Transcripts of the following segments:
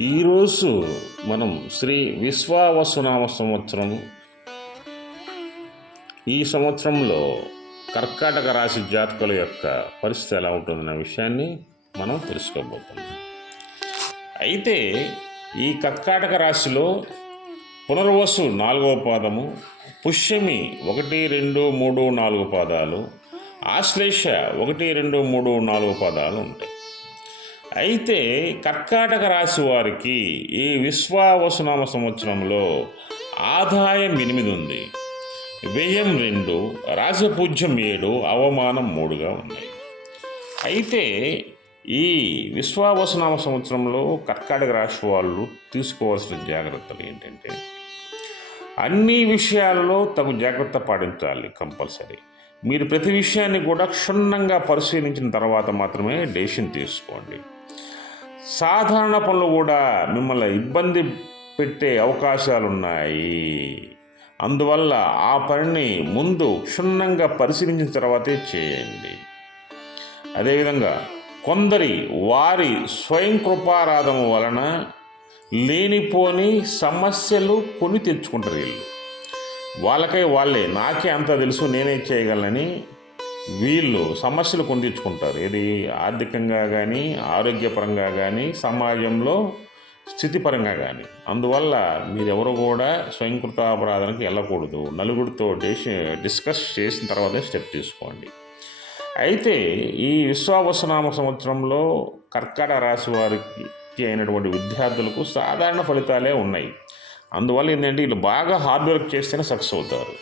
ఈరోజు మనం శ్రీ విశ్వావసునామ సంవత్సరము. ఈ సంవత్సరంలో కర్కాటక రాశి జాతకుల యొక్క పరిస్థితి ఎలా ఉంటుందన్న విషయాన్ని మనం తెలుసుకోబోతున్నాం. అయితే ఈ కర్కాటక రాశిలో పునర్వసు 4వ పాదము, పుష్యమి 1, 2, 3, 4 పాదాలు, ఆశ్లేష 1, 2, 3, 4 పాదాలు ఉంటాయి. అయితే కర్కాటక రాశి వారికి ఈ విశ్వావసునామ సంవత్సరంలో ఆదాయం 8 ఉంది, వ్యయం 2, రాజపూజ్యం 7, అవమానం 3గా ఉన్నాయి. అయితే ఈ విశ్వావసునామ సంవత్సరంలో కర్కాటక రాశి వాళ్ళు తీసుకోవాల్సిన జాగ్రత్తలు ఏంటంటే, అన్ని విషయాలలో తగు జాగ్రత్త పాటించాలి. కంపల్సరీ మీరు ప్రతి విషయాన్ని కూడా క్షుణ్ణంగా పరిశీలించిన తర్వాత మాత్రమే డెసిషన్ తీసుకోండి. సాధారణ పనులు కూడా మిమ్మల్ని ఇబ్బంది పెట్టే అవకాశాలు ఉన్నాయి. అందువల్ల ఆ పనిని ముందు క్షుణ్ణంగా పరిశీలించిన తర్వాతే చేయండి. అదేవిధంగా కొందరి వారి స్వయం కృపారాధన వలన లేనిపోని సమస్యలు కొని తెచ్చుకుంటారు. వీళ్ళు వాళ్ళకై వాళ్ళే నాకే అంత తెలుసు, నేనే చేయగలనని వీళ్ళు సమస్యలు కొని తెచ్చుకుంటారు. ఇది ఆర్థికంగా కానీ, ఆరోగ్యపరంగా కానీ, సమాజంలో స్థితిపరంగా కానీ. అందువల్ల మీరెవరు కూడా స్వయంకృతాపరాధనకి వెళ్ళకూడదు. నలుగురితో డిస్కస్ చేసిన తర్వాతే స్టెప్ తీసుకోండి. అయితే ఈ విశ్వావసునామ సంవత్సరంలో కర్కాటక రాశి వారికి అయినటువంటి విద్యార్థులకు సాధారణ ఫలితాలే ఉన్నాయి. అందువల్ల ఏంటంటే వీళ్ళు బాగా హార్డ్ వర్క్ చేస్తేనే సక్సెస్ అవుతారు.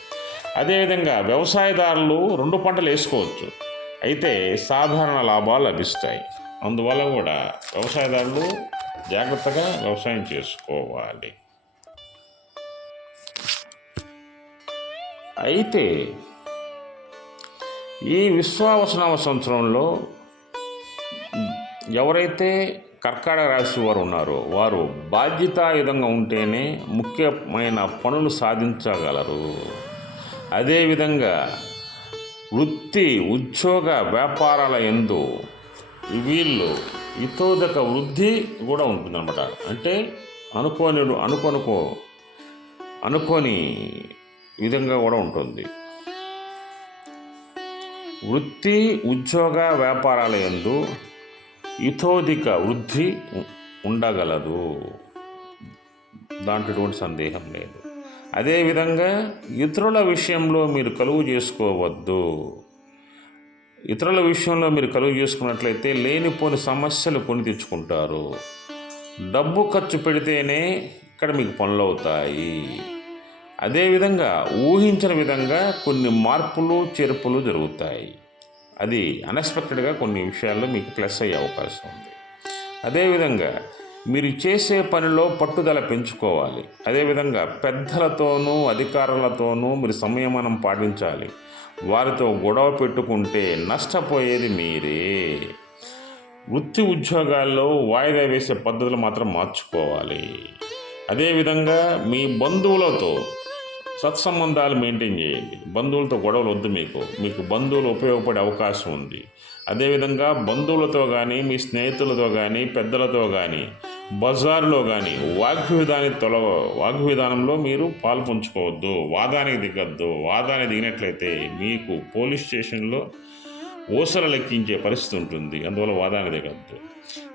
అదేవిధంగా వ్యవసాయదారులు 2 పంటలు వేసుకోవచ్చు, అయితే సాధారణ లాభాలు లభిస్తాయి. అందువల్ల కూడా వ్యవసాయదారులు జాగ్రత్తగా వ్యవసాయం చేసుకోవాలి. అయితే ఈ విశ్వావసునామ సంవత్సరంలో ఎవరైతే కర్కాటక రాశి వారు ఉన్నారో వారు బాధ్యతాయుతంగా ఉంటేనే ముఖ్యమైన పనులు సాధించగలరు. అదేవిధంగా వృత్తి, ఉద్యోగ, వ్యాపారాల యందు వీళ్ళు ఇతోదక వృద్ధి కూడా ఉంటుందన్నమాట. అంటే అనుకోని విధంగా కూడా ఉంటుంది. వృత్తి, ఉద్యోగ, వ్యాపారాల యందు ఇతోధిక వృద్ధి ఉండగలదు, దాంట్లో ఎటువంటి సందేహం లేదు. అదేవిధంగా ఇతరుల విషయంలో మీరు కలుగు చేసుకోవద్దు. ఇతరుల విషయంలో మీరు కలుగు చేసుకున్నట్లయితే లేనిపోని సమస్యలు కొని తెచ్చుకుంటారు. డబ్బు ఖర్చు పెడితేనే ఇక్కడ మీకు పనులు అవుతాయి. అదేవిధంగా ఊహించిన విధంగా కొన్ని మార్పులు చేర్పులు జరుగుతాయి. అది అన్ఎక్స్పెక్టెడ్గా కొన్ని విషయాల్లో మీకు ప్లస్ అయ్యే అవకాశం ఉంది. అదేవిధంగా మీరు చేసే పనిలో పట్టుదల పెంచుకోవాలి. అదేవిధంగా పెద్దలతోనూ అధికారులతోనూ మీరు సంయమనం పాటించాలి. వారితో గొడవ పెట్టుకుంటే నష్టపోయేది మీరే. వృత్తి ఉద్యోగాల్లో వాయిదా వేసే పద్ధతులు మాత్రం మార్చుకోవాలి. అదేవిధంగా మీ బంధువులతో సత్సంబంధాలు మెయింటైన్ చేయండి. బంధువులతో గొడవలు వద్దు. మీకు బంధువులు ఉపయోగపడే అవకాశం ఉంది. అదేవిధంగా బంధువులతో కానీ, మీ స్నేహితులతో కానీ, పెద్దలతో కానీ, బజారులో కానీ వాగ్విధానంలో మీరు పాలు పంచుకోవద్దు. వాదానికి దిగద్దు. వాదానికి దిగినట్లయితే మీకు పోలీస్ స్టేషన్లో ఊసలు లెక్కించే పరిస్థితి ఉంటుంది. అందువల్ల వాదానికి దిగద్దు.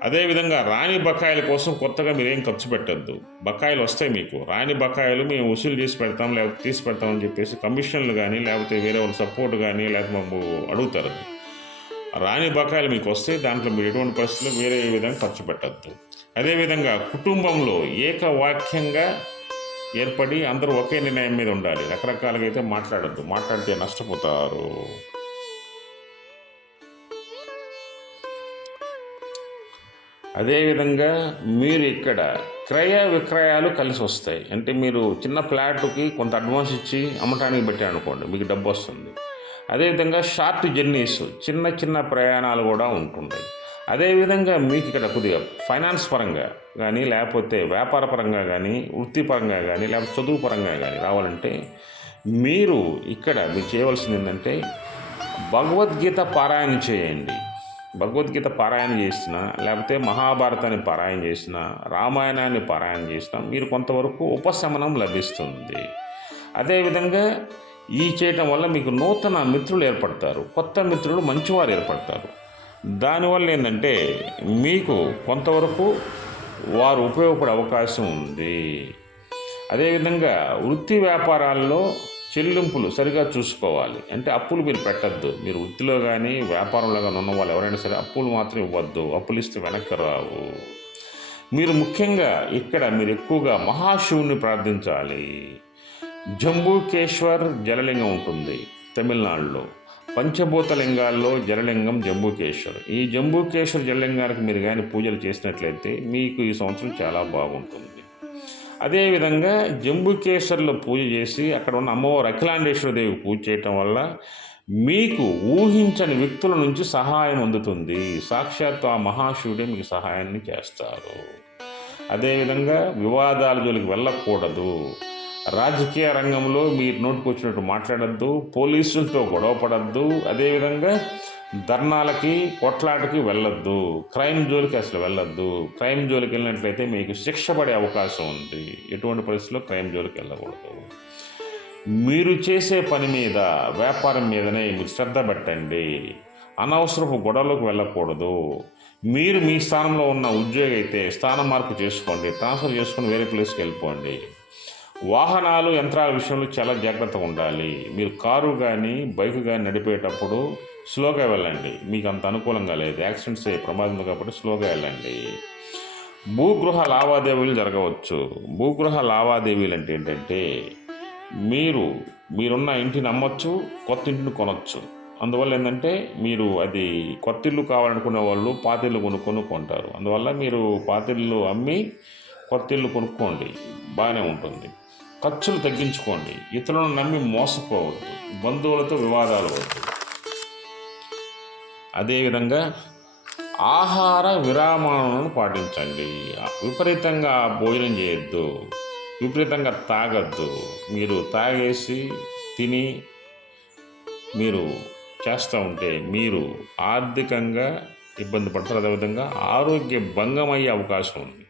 అదేవిధంగా రాని బకాయిల కోసం కొత్తగా మీరేం ఖర్చు పెట్టద్దు. బకాయిలు వస్తాయి మీకు. రాని బకాయిలు మేము వసూలు చేసి పెడతాం, లేకపోతే తీసి పెడతామని చెప్పేసి కమిషన్లు కానీ, లేకపోతే వేరే వాళ్ళ సపోర్ట్ కానీ, లేకపోతే మాకు అడుగుతారు. రాని బకాయిలు మీకు వస్తే దాంట్లో మీరు ఎటువంటి పరిస్థితుల్లో వేరే విధంగా ఖర్చు పెట్టద్దు. అదేవిధంగా కుటుంబంలో ఏకవాక్యంగా ఏర్పడి అందరూ ఒకే నిర్ణయం మీద ఉండాలి. రకరకాలుగా అయితే మాట్లాడద్దు. మాట్లాడితే నష్టపోతారు. అదేవిధంగా మీరు ఇక్కడ క్రయ విక్రయాలు కలిసి వస్తాయి. అంటే మీరు చిన్న ఫ్లాట్కి కొంత అడ్వాన్స్ ఇచ్చి అమ్మటానికి పెట్టారనుకోండి, మీకు డబ్బు వస్తుంది. అదేవిధంగా షార్ట్ జర్నీస్, చిన్న ప్రయాణాలు కూడా ఉంటుంటాయి. అదేవిధంగా మీకు ఇక్కడ కొద్దిగా ఫైనాన్స్ పరంగా కానీ, లేకపోతే వ్యాపార పరంగా కానీ, వృత్తిపరంగా కానీ, లేకపోతే చదువు పరంగా కానీ రావాలంటే మీరు చేయవలసింది ఏంటంటే భగవద్గీత పారాయణ చేయండి. భగవద్గీత పారాయణ చేసినా, లేకపోతే మహాభారతాన్ని పారాయణ చేసినా, రామాయణాన్ని పారాయణ చేసినా మీరు కొంతవరకు ఉపశమనం లభిస్తుంది. అదేవిధంగా ఈ చేయటం వల్ల మీకు నూతన మిత్రులు ఏర్పడతారు, కొత్త మిత్రులు మంచివారు ఏర్పడతారు. దానివల్ల ఏంటంటే మీకు కొంతవరకు వారు ఉపయోగపడే అవకాశం ఉంది. అదేవిధంగా వృత్తి వ్యాపారాల్లో చెల్లింపులు సరిగా చూసుకోవాలి. అంటే అప్పులు మీరు పెట్టద్దు. మీరు వృత్తిలో కానీ వ్యాపారంలో కానీ ఉన్న వాళ్ళు ఎవరైనా సరే అప్పులు మాత్రం ఇవ్వద్దు. అప్పులు ఇస్తే వెనక్కి రావు. మీరు ముఖ్యంగా ఇక్కడ మీరు ఎక్కువగా మహాశివుని ప్రార్థించాలి. జంబూకేశ్వర్ జలలింగం ఉంటుంది తమిళనాడులో. పంచభూత లింగాల్లో జలలింగం జంబూకేశ్వర్. ఈ జంబూకేశ్వర్ జలలింగానికి మీరు కానీ పూజలు చేసినట్లయితే మీకు ఈ సంవత్సరం చాలా బాగుంటుంది. అదేవిధంగా జంబూకేశ్వర్లో పూజ చేసి అక్కడ ఉన్న అమ్మవారు అఖిలాండేశ్వరదేవి పూజ చేయటం వల్ల మీకు ఊహించని వ్యక్తుల నుంచి సహాయం అందుతుంది. సాక్షాత్తు ఆ మహాశివుడే మీకు సహాయాన్ని చేస్తారు. అదేవిధంగా వివాదాల జోలికి వెళ్ళకూడదు. రాజకీయ రంగంలో మీరు నోటుకొచ్చినట్టు మాట్లాడద్దు. పోలీసులతో గొడవ పడద్దు. అదేవిధంగా ధర్నాలకి కొట్లాటకి వెళ్ళొద్దు. క్రైమ్ జోలికి అసలు వెళ్ళొద్దు. క్రైమ్ జోలికి వెళ్ళినట్లయితే మీకు శిక్ష పడే అవకాశం ఉంది. ఎటువంటి పరిస్థితుల్లో క్రైమ్ జోలికి వెళ్ళకూడదు. మీరు చేసే పని మీద, వ్యాపారం మీదనే మీరు శ్రద్ధ పెట్టండి. అనవసరపు గొడవలకు వెళ్ళకూడదు. మీరు మీ స్థానంలో ఉన్న ఉద్యోగి అయితే స్థానం మార్పు చేసుకోండి. ట్రాన్స్ఫర్ చేసుకొని వేరే ప్లేస్కి వెళ్ళిపోండి. వాహనాలు, యంత్రాల విషయంలో చాలా జాగ్రత్తగా ఉండాలి. మీరు కారు కానీ బైక్ కానీ నడిపేటప్పుడు స్లోగా వెళ్ళండి. మీకు అంత అనుకూలంగా లేదు, యాక్సిడెంట్స్ అయ్యే ప్రమాదం ఉంది కాబట్టి స్లోగా వెళ్ళండి. భూగృహ లావాదేవీలు జరగవచ్చు. భూగృహ లావాదేవీలు అంటే ఏంటంటే మీరున్న ఇంటిని అమ్మొచ్చు, కొత్త ఇంటిని కొనవచ్చు. అందువల్ల ఏంటంటే మీరు అది కొత్త ఇల్లు కావాలనుకునే వాళ్ళు పాతిళ్ళు కొంటారు. అందువల్ల మీరు పాతిళ్ళు అమ్మి కొత్త ఇల్లు కొనుక్కోండి, బాగానే ఉంటుంది. ఖర్చులు తగ్గించుకోండి. ఇతరులను నమ్మి మోసపోవద్దు. బంధువులతో వివాదాలు వద్దు. అదేవిధంగా ఆహార విరామాలను పాటించండి. విపరీతంగా భోజనం చేయొద్దు, విపరీతంగా తాగద్దు. మీరు తాగేసి తిని మీరు చేస్తూ ఉంటే మీరు ఆర్థికంగా ఇబ్బంది పడతారు. అదేవిధంగా ఆరోగ్య భంగం అయ్యే అవకాశం ఉంది.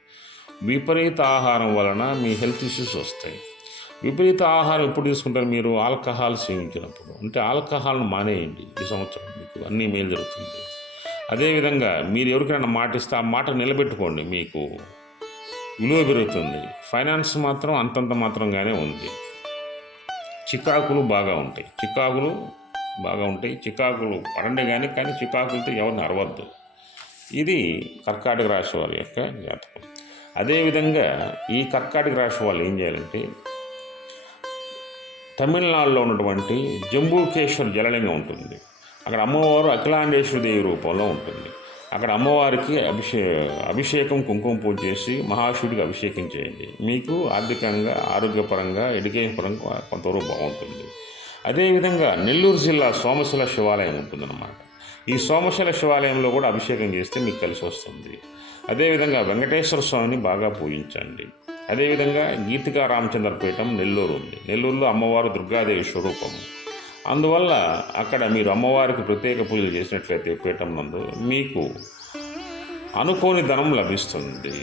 విపరీత ఆహారం వలన మీ హెల్త్ ఇష్యూస్ వస్తాయి. విపరీత ఆహారం ఎప్పుడు తీసుకుంటారు? మీరు ఆల్కహాల్ సేవించినప్పుడు. అంటే ఆల్కహాల్ను మానేయండి. ఈ సంవత్సరం మీకు అన్నీ మేలు జరుగుతుంది. అదేవిధంగా మీరు ఎవరికైనా మాట ఇస్తే ఆ మాట నిలబెట్టుకోండి, మీకు విలువ పెరుగుతుంది. ఫైనాన్స్ మాత్రం అంతంత మాత్రంగానే ఉంది. చికాకులు బాగా ఉంటాయి. చికాకులు పడండి కానీ చికాకులతో ఎవరిని అరవద్దు. ఇది కర్కాటక రాశి వారి యొక్క జాతకం. అదేవిధంగా ఈ కర్కాటక రాశి వాళ్ళు ఏం చేయాలంటే తమిళనాడులో ఉన్నటువంటి జంబూకేశ్వర్ జలలింగం ఉంటుంది. అక్కడ అమ్మవారు అఖిలాండేశ్వరదేవి రూపంలో ఉంటుంది. అక్కడ అమ్మవారికి అభిషేకం కుంకుమ పూజ చేసి మహాశివుడికి అభిషేకం చేయండి. మీకు ఆర్థికంగా, ఆరోగ్యపరంగా, ఎడ్యుకేషన్ పరంగా కొంతవరకు బాగుంటుంది. అదేవిధంగా నెల్లూరు జిల్లా సోమశిల శివాలయం ఉంటుందన్నమాట. ఈ సోమశిల శివాలయంలో కూడా అభిషేకం చేస్తే మీకు కలిసి వస్తుంది. అదేవిధంగా వెంకటేశ్వర స్వామిని బాగా పూజించండి. అదేవిధంగా గీతికా రామచంద్ర పీఠం నెల్లూరు ఉంది. నెల్లూరులో అమ్మవారు దుర్గాదేవి స్వరూపము. అందువల్ల అక్కడ మీరు అమ్మవారికి ప్రత్యేక పూజలు చేసినట్లయితే పీఠం నందు మీకు అనుకోని ధనం లభిస్తుంది.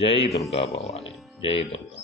జై దుర్గా భవాని, జై దుర్గా.